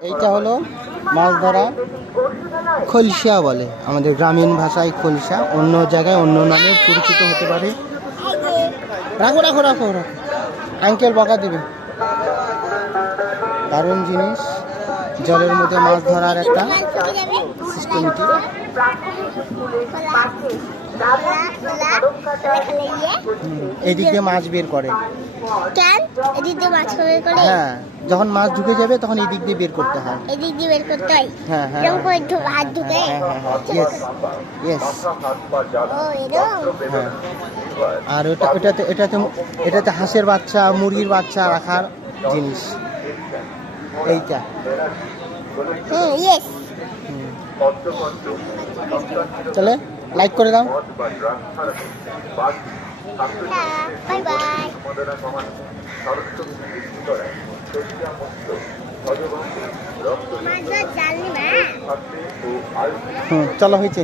এইটা হলো মাছ ধরা খলসা বলে, আমাদের গ্রামীণ ভাষায় খলসা, অন্য জায়গায় অন্য নামে পরিচিত হতে পারে। রাখো রাখো রাখো রাখো, আঙ্কেল বকা দিবে। দারুণ জিনিস, জলের মধ্যে মাছ ধরার একটা সিস্টেমেটিক। এদিক দিয়ে মাছ বের করে। কেন এদিক দিয়ে মাছ বের করে? হ্যাঁ, যখন মাছ ঢুকে যাবে তখন এদিক দিয়ে বের করতে হয়। এদিক দিয়ে বের করতে হয়? হ্যাঁ হ্যাঁ এরকম করে হাত ঢুকে? Yes yes. ও এরকম? হ্যাঁ, আর এটাতে হাঁসের বাচ্চা, মুরগির বাচ্চা রাখার জিনিস এইটা। ইয়েস। চলে লাইক করে দাও। Bye bye. চলো হয়েছে।